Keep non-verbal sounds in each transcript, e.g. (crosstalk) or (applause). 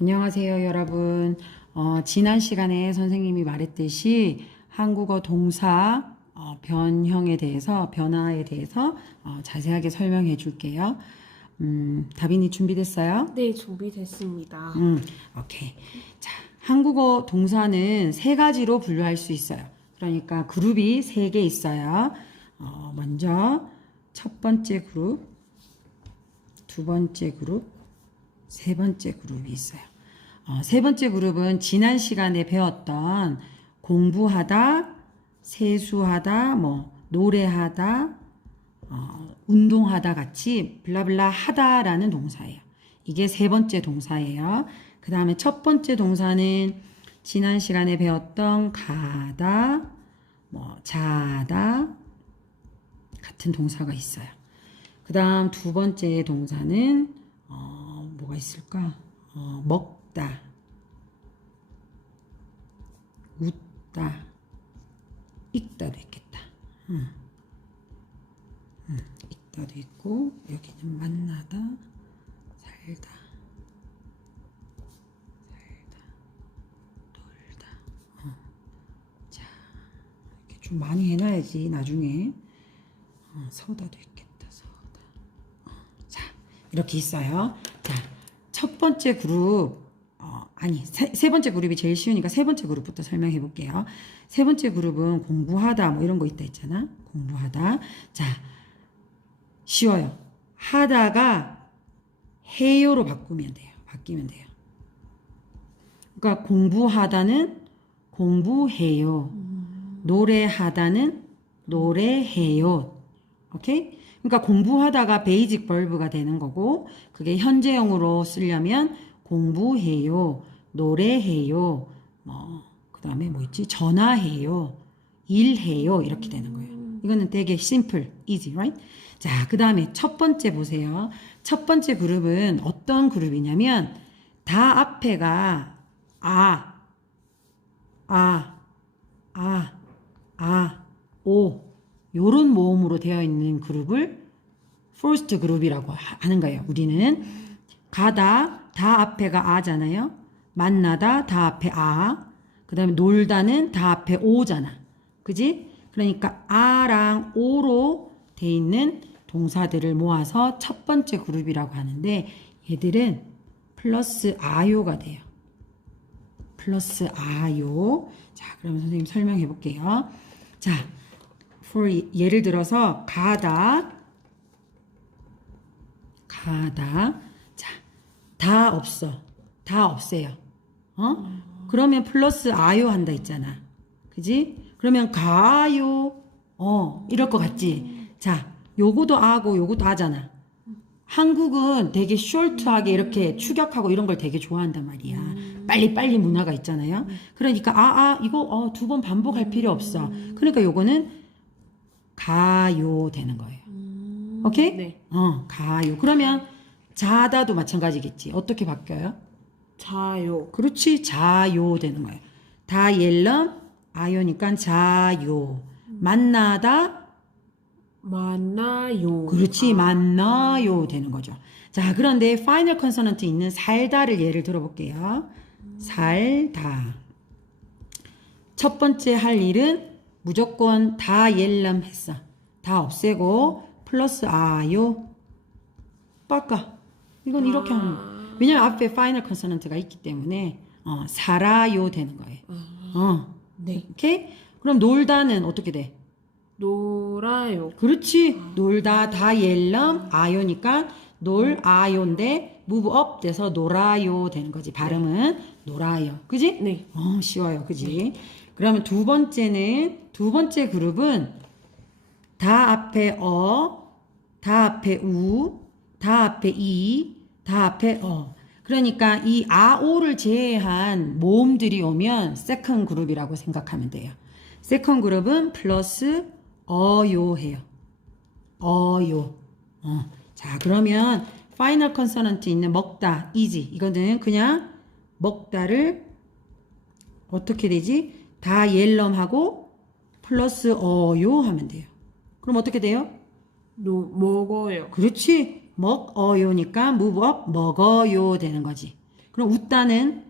안녕하세요, 여러분. 어, 지난 시간에 선생님이 말했듯이 한국어 동사 어, 변형에 대해서, 변화에 대해서 어, 자세하게 설명해 줄게요. 음, 다빈이 준비됐어요? 네, 준비됐습니다. 음, 오케이. 자, 한국어 동사는 세 가지로 분류할 수 있어요. 그러니까 그룹이 세 개 있어요. 어, 먼저 첫 번째 그룹, 두 번째 그룹, 세 번째 그룹이 있어요. 어, 세 번째 그룹은 지난 시간에 배웠던 공부하다, 세수하다, 뭐 노래하다, 어, 운동하다 같이 블라블라 하다라는 동사예요. 이게 세 번째 동사예요. 그 다음에 첫 번째 동사는 지난 시간에 배웠던 가다, 뭐 자다 같은 동사가 있어요. 그 다음 두 번째 동사는 어, 뭐가 있을까? 어, 먹 다, 웃다, 읽다도 있겠다. 음. 음, 읽다도 있고 여기는 만나다, 살다, 살다, 놀다. 어. 자, 이렇게 좀 많이 해놔야지 나중에 어, 서다도 있겠다. 서다. 어, 자, 이렇게 있어요. 자, 첫 번째 그룹 어, 아니 세, 세 번째 그룹이 제일 쉬우니까 세 번째 그룹부터 설명해 볼게요. 세 번째 그룹은 공부하다 뭐 이런 거 있다 있잖아. 공부하다. 자, 쉬워요. 하다가 해요로 바꾸면 돼요. 바뀌면 돼요. 그러니까 공부하다는 공부해요. 노래하다는 노래해요. 오케이? 그러니까 공부하다가 베이직 벌브가 되는 거고 그게 현재형으로 쓰려면 공부해요. 노래해요. 뭐 그 다음에 뭐 있지? 전화해요. 일해요. 이렇게 되는 거예요. 이거는 되게 simple, easy, right? 자, 그 다음에 첫 번째 보세요. 첫 번째 그룹은 어떤 그룹이냐면 다 앞에가 아, 아, 아, 아, 오 요런 모음으로 되어 있는 그룹을 first 그룹이라고 하- 하는 거예요. 우리는 가다 다 앞에가 아잖아요. 만나다 다 앞에 아. 그 다음에 놀다는 다 앞에 오잖아. 그지? 그러니까 아랑 오로 돼 있는 동사들을 모아서 첫 번째 그룹이라고 하는데 얘들은 플러스 아요가 돼요. 플러스 아요. 자, 그러면 선생님 설명해 볼게요. 자, for 예를 들어서 가다 가다 자, 다 없어. 다 없애요. 어? 그러면 플러스 아요 한다 있잖아. 그지? 그러면 가요. 어, 이럴 것 같지? 자, 요거도 아고 요거도 아잖아. 한국은 되게 숄트하게 이렇게 추격하고 이런 걸 되게 좋아한단 말이야. 빨리 빨리 문화가 있잖아요. 그러니까 아, 아, 이거 어, 두 번 반복할 필요 없어. 그러니까 요거는 가요 되는 거예요. 오케이? 네. 어, 가요. 그러면 자다도 마찬가지겠지. 어떻게 바뀌어요? 자요. 그렇지. 자요 되는 거예요. 다 옐럼 아요니까 자요. 만나다 만나요. 그렇지. 만나요 되는 거죠. 자, 그런데 파이널 컨서넌트 있는 살다를 예를 들어볼게요. 살다. 첫 번째 할 일은 무조건 다 옐럼 했어. 다 없애고 플러스 아요. 빡까. 이건 이렇게 하는 거. 왜냐면 앞에 파이널 컨서넌트가 있기 때문에 어, 살아요 되는 거예요. 어. 네. 오케이? 그럼 놀다는 어떻게 돼? 놀아요. 그렇지. 놀다 다 옐럼 아요니까 놀 아요인데 무브 업 돼서 놀아요 되는 거지. 발음은 놀아요. 그지? 네. 어, 쉬워요. 그지? 그러면 두 번째는 두 번째 그룹은 다 앞에 어, 다 앞에 우, 다 앞에 이, 다 앞에 어. 그러니까 이 아오를 제외한 모음들이 오면 세컨 그룹이라고 생각하면 돼요. 세컨 그룹은 플러스 어요 해요. 어요. 어. 자, 그러면 파이널 컨서넌트 있는 먹다, 이지. 이거는 그냥 먹다를 어떻게 되지? 다 옐럼하고 플러스 어요 하면 돼요. 그럼 어떻게 돼요? 노, 먹어요. 그렇지. 먹어요니까 move up 먹어요 되는 거지. 그럼 웃다는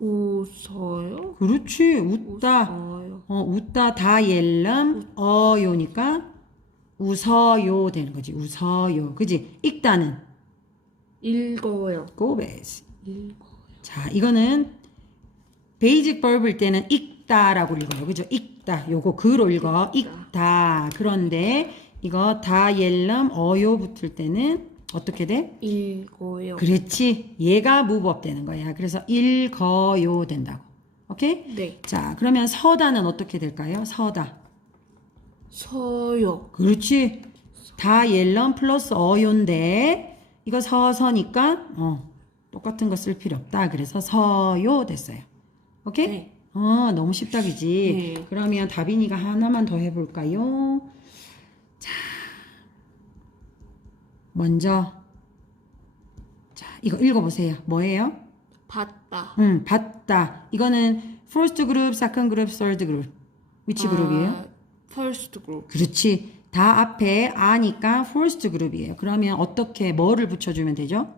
웃어요? 그렇지. 웃다. 웃어요. 어, 웃다 다 옐람 어요니까 웃어요 되는 거지. 웃어요. 그지? 읽다는 읽어요. 고베스. 읽어요. 자, 이거는 베이직 버브일 때는 읽다라고 읽어요. 그죠? 읽다. 요거 그로 읽어. 읽다. 그런데 이거 다옐람 어요 붙을 때는 어떻게 돼? 읽어요. 그렇지. 얘가 무법 되는 거야. 그래서 읽어요 된다고. 오케이? 네. 자, 그러면 서다는 어떻게 될까요? 서다. 서요. 그렇지. 다옐럼 플러스 어요인데 이거 서서니까 어, 똑같은 거 쓸 필요 없다. 그래서 서요 됐어요. 오케이? 네. 어, 너무 쉽다 그지? 네. 그러면 다빈이가 하나만 더 해볼까요? 자, 먼저 자 이거 읽어보세요. 뭐예요? 봤다. 음, 봤다. 이거는 first group, second group, third group. which 그룹이에요? 아, first group. 그렇지. 다 앞에 아니까 first group이에요. 그러면 어떻게 뭐를 붙여주면 되죠?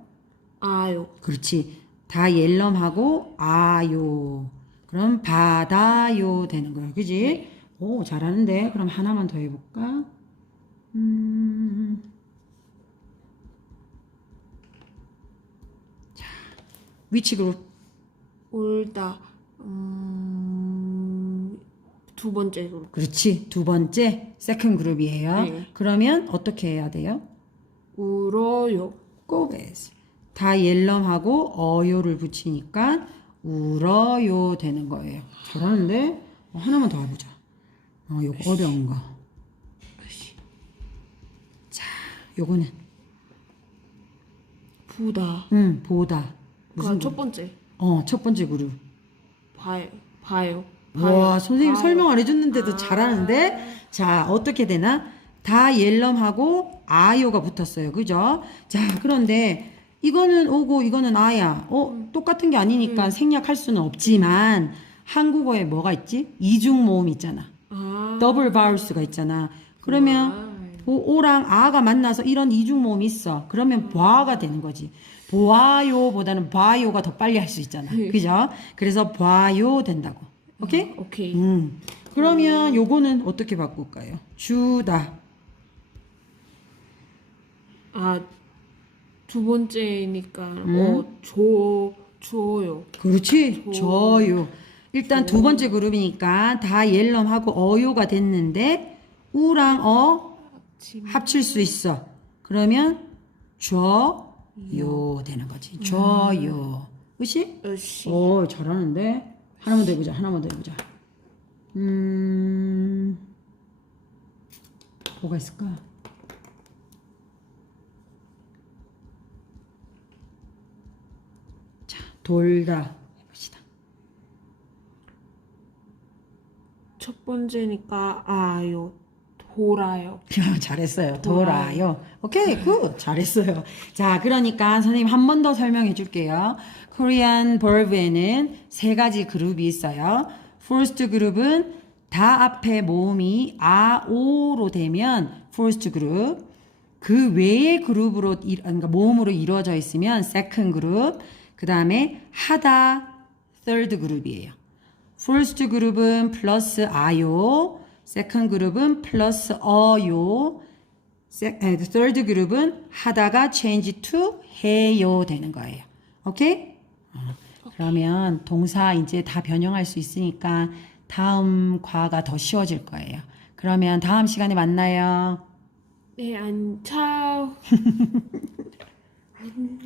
아요. 그렇지. 다 옐럼하고 아요. 그럼 받아요 되는 거야. 그지? 오, 잘하는데. 그럼 하나만 더 해볼까? 음. 자, 위치 그룹. 울다. 음, 두 번째 그룹. 그렇지. 두 번째, 세컨 그룹이에요. 네. 그러면 어떻게 해야 돼요? 울어요. 꼬베스. 다 옐럼하고 어요를 붙이니까 울어요 되는 거예요. 잘하는데 어, 하나만 더 해보자. 어, 요거 어려운 거. 요거는 부다. 음 보다. 무슨 첫 번째. 어, 첫 번째 그룹. 봐요. 봐요. 와, 선생님 봐요. 설명 안 해줬는데도 잘하는데? 자, 어떻게 되나? 다 옐럼하고 아요가 붙었어요. 그죠? 자, 그런데 이거는 오고 이거는 아야. 어, 똑같은 게 아니니까 생략할 수는 없지만 한국어에 뭐가 있지? 이중 모음 있잖아. 아. 더블 바울스가 있잖아. 그러면 오, 오랑 아가 만나서 이런 이중 모음이 있어. 그러면 보아가 되는 거지. 보아요보다는 봐요가 더 빨리 할 수 있잖아. 그죠? 그래서 봐요 된다고. 오케이? 오케이. 음. 그러면 요거는 어떻게 바꿀까요? 주다. 아, 두 번째니까 어, 줘 줘요. 그렇지. 저요. 일단 두 번째 그룹이니까 다 옐럼하고 어요가 됐는데 우랑 어 합칠 수 있어. 그러면 줘요 되는 거지. 줘요. 그치? 으씨. 오, 잘하는데. 하나만 더 해보자. 하나만 더 해보자. 음, 뭐가 있을까? 자, 돌다 해봅시다. 첫 번째니까 아요. 돌아요. (laughs) 잘했어요. 돌아요. 오케이, 굿. 잘했어요. 자, 그러니까 선생님 한 번 더 설명해 줄게요. Korean verb에는 세 가지 그룹이 있어요. First 그룹은 다 앞에 모음이 아, 오로 되면 first 그룹. 그 외의 그룹으로, 이- 그러니까 모음으로 이루어져 있으면 second 그룹. 그 다음에 하다 third 그룹이에요. first 그룹은 플러스 아요. Second 그룹은 플러스 어요. third 그룹은 하다가 change to 해요 되는 거예요. 오케이? 어, 그러면 동사 이제 다 변형할 수 있으니까 다음 과가 더 쉬워질 거예요. 그러면 다음 시간에 만나요. 네, 안 차오. (laughs)